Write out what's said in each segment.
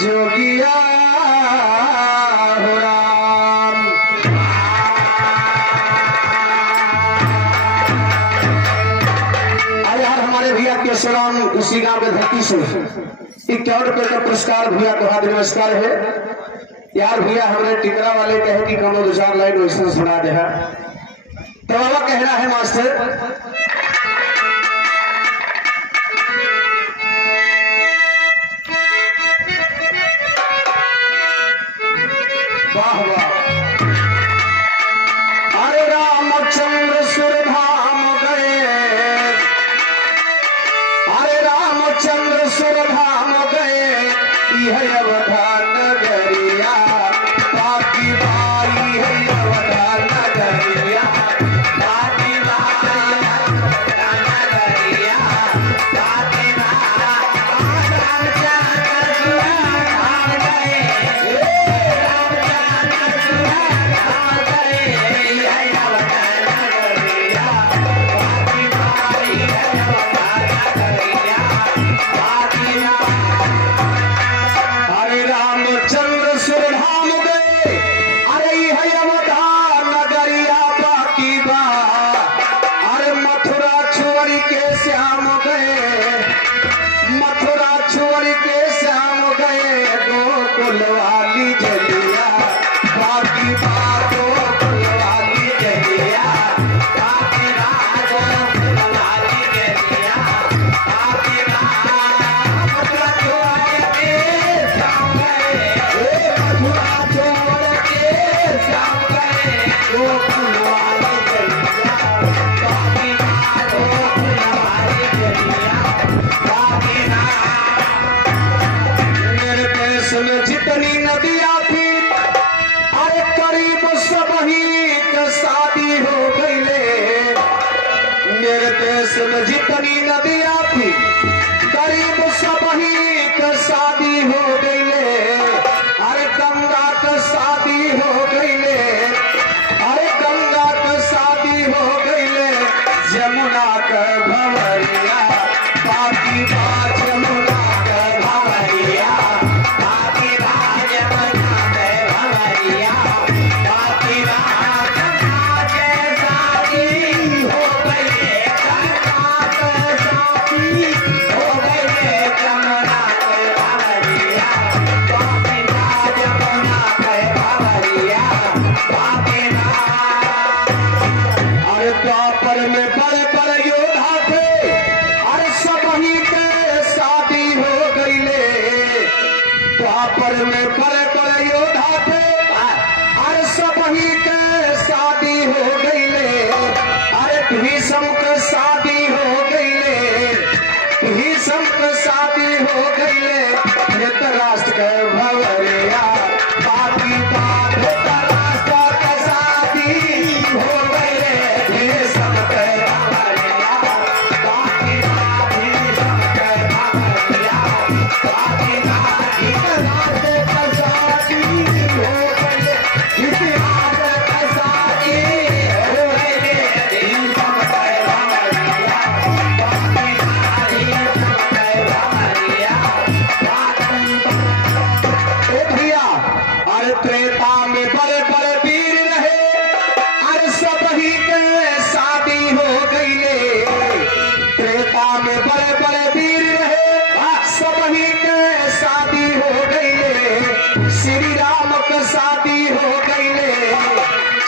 जोगिया हो राम। आज यार हमारे भैया के सलाम उसी गांव के धरती से 51 रुपए का पुरस्कार भैया को हाथ नमस्कार है यार। भैया हमारे टिकरा वाले कहे कि कम 2-4 लाइन वैसे सुना दे तो बाबा कहना है मास्टर। वाह वाह। अरे रामचंद्र सुरधाम गए, अरे रामचंद्र सुरधाम गए, यह अवधान नगरिया बाकी बाई है अवधान नगरिया। जितनी नदियां थी अरे करीब सब ही शादी हो गई ले। मेरे देश में जितनी नदियां थी करीब सब ही शादी हो गई ले। अरे गंगा का शादी हो गई ले, अरे गंगा का शादी हो गई ले। जमुना का भंवरिया बाकी बात जमुना का भंवरिया। पर में बड़े योद्धा थे अरे सब ही के शादी हो गई ले। अरे भीष्म के शादी हो गई ले, भीष्म के शादी हो गई ले। धृतराष्ट्र के भंवरिया बाकी बात धृतराष्ट्र के शादी हो गई ले। भीष्म के भंवरिया बाकी बात भीष्म के भंवरिया बाकी बात त्रेता में बड़े बड़े वीर रहे अरे सब ही के शादी हो गई ले। त्रेता में बड़े बड़े वीर रहे सब ही के शादी हो गई ले। श्री राम का शादी हो गई ले,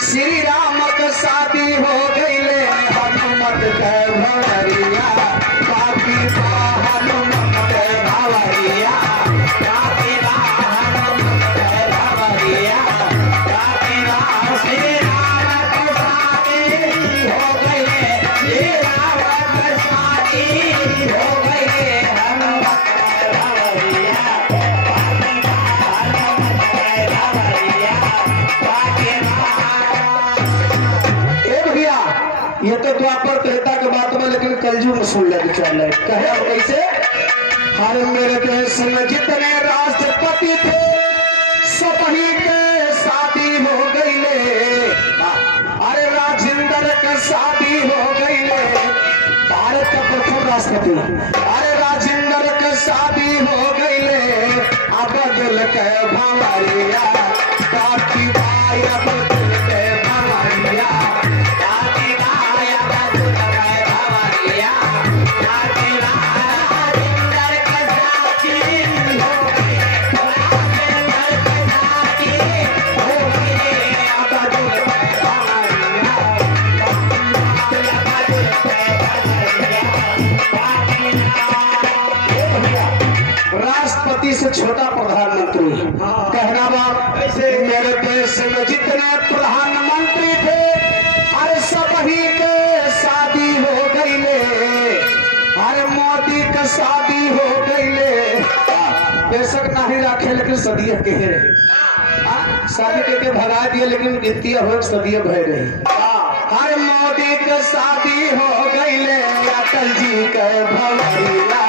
श्री राम का शादी हो गई ले। हनुमत के भंवरिया बाकी हनुमत के भंवरिया बाकी ये तो द्वापर त्रेता के बात में, लेकिन कलयुग में सुन लगे चल कहे और कैसे। हर मेरे देश में जितने राष्ट्रपति थे सब ही के शादी हो गई ले। अरे राजेंद्र के शादी हो गई ले, भारत का प्रथम राष्ट्रपति। अरे राजेंद्र के शादी हो गईले अब दिल के भवरिया बाकी भाई अब दिल के भवरिया बाकी भाई अब दिल के भवरिया बाकी भाई जिंदर के साथी हो गए जिंदर के साथी हो गए अब दिल के भवरिया अब दिल के राष्ट्रपति से छोटा प्रधानमंत्री कहना बात ऐसे मेरे देश में जितने प्रधानमंत्री थे अरे सब ही के शादी हो गईले अरे मोदी का शादी हो गईले बेशक नहीं रखे लेकिन सदिया के शादी करके भगा दिए लेकिन गिनती हो सदिया भय रही अरे मोदी का शादी हो गईले अटल जी के भवरिया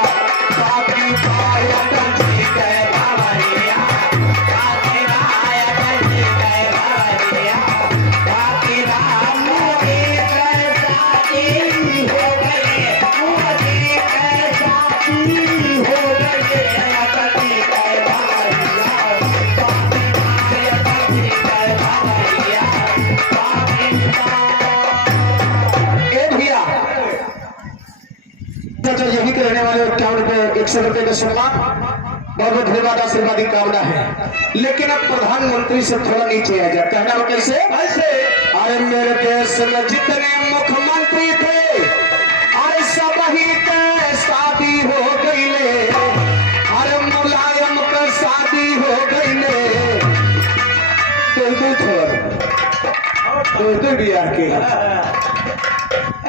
बाकी भाई अटल जी के भवरिया बाकी भाई अटल जी के भवरिया बाकी राम मोदी के साथी हो गए मोदी के साथी हो गए अटल जी के भवरिया बाकी भाई अटल जी के भवरिया बाकी ए भैया तो यही के रहने वाले 51 रुपए 100 रुपए का सम्मान बहुत बहुत धन्यवाद आशीर्वाद की कामना है लेकिन अब प्रधानमंत्री से थोड़ा नीचे आ जाए कहना हो कैसे ऐसे अरे मेरे देश में जितने मुख्यमंत्री थे अरे सब ही के शादी हो गईले अरे मुलायम का शादी हो गईले दो बिया के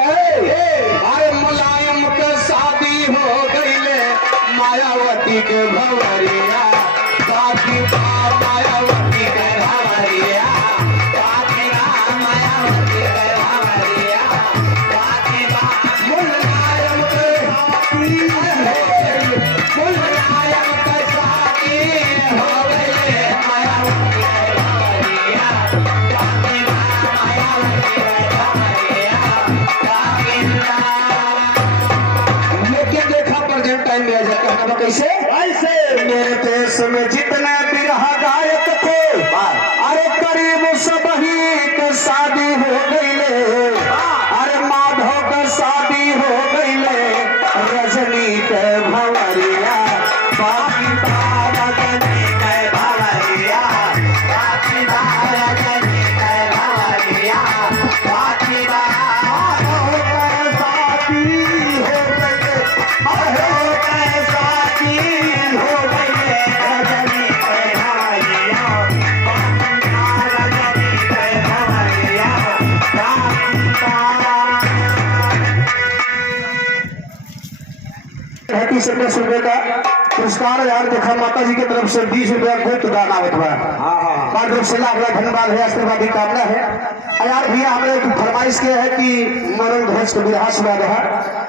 अरे मुलायम के शादी हो गईले मायावती के भवरिया बाकी मायावती के भवरिया बाकी मायावती के भवरिया बाकी मुलायम के शादी हो गईले मुलायम के शादी हो गईले मायावती के भवरिया बाकी मायावती के भवरिया लेकिन देखा प्रेजेंट टाइम में आ जाता है कैसे ऐसे मेरे देश में जितने बिरहा गायक थे अरे करीब सब ही के शादी हो गईले अरे माधव का शादी हो गईले रजनी के भवरिया बाकी रजनी के भवरिया बाकी रजनी के भवरिया बाकी ₹35 रुपए का पुरस्कार यार देखा माता जी की तरफ से 20 रुपया बहुत दान आवत बा तरफ से लाख लाख धन्यवाद है आशीर्वाद की कामना है यार भैया हमने फरमाइश किया है कि मरण ध्वज को विधान सुना रहा